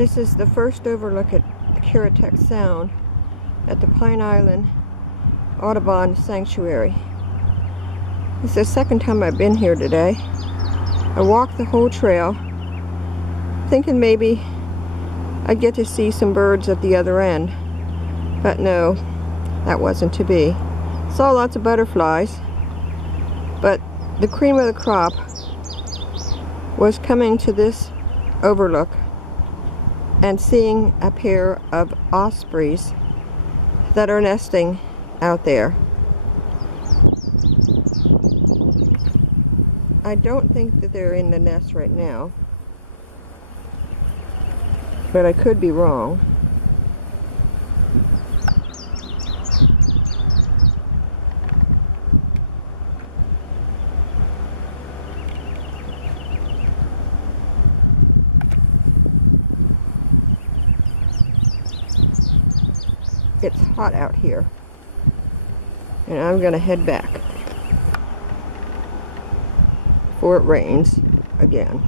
This is the first overlook at Currituck Sound at the Pine Island Audubon Sanctuary. This is the second time I've been here today. I walked the whole trail thinking maybe I'd get to see some birds at the other end, but no, that wasn't to be. Saw lots of butterflies, but the cream of the crop was coming to this overlook and seeing a pair of ospreys that are nesting out there. I don't think that they're in the nest right now, but I could be wrong. It's hot out here, and I'm gonna head back before it rains again.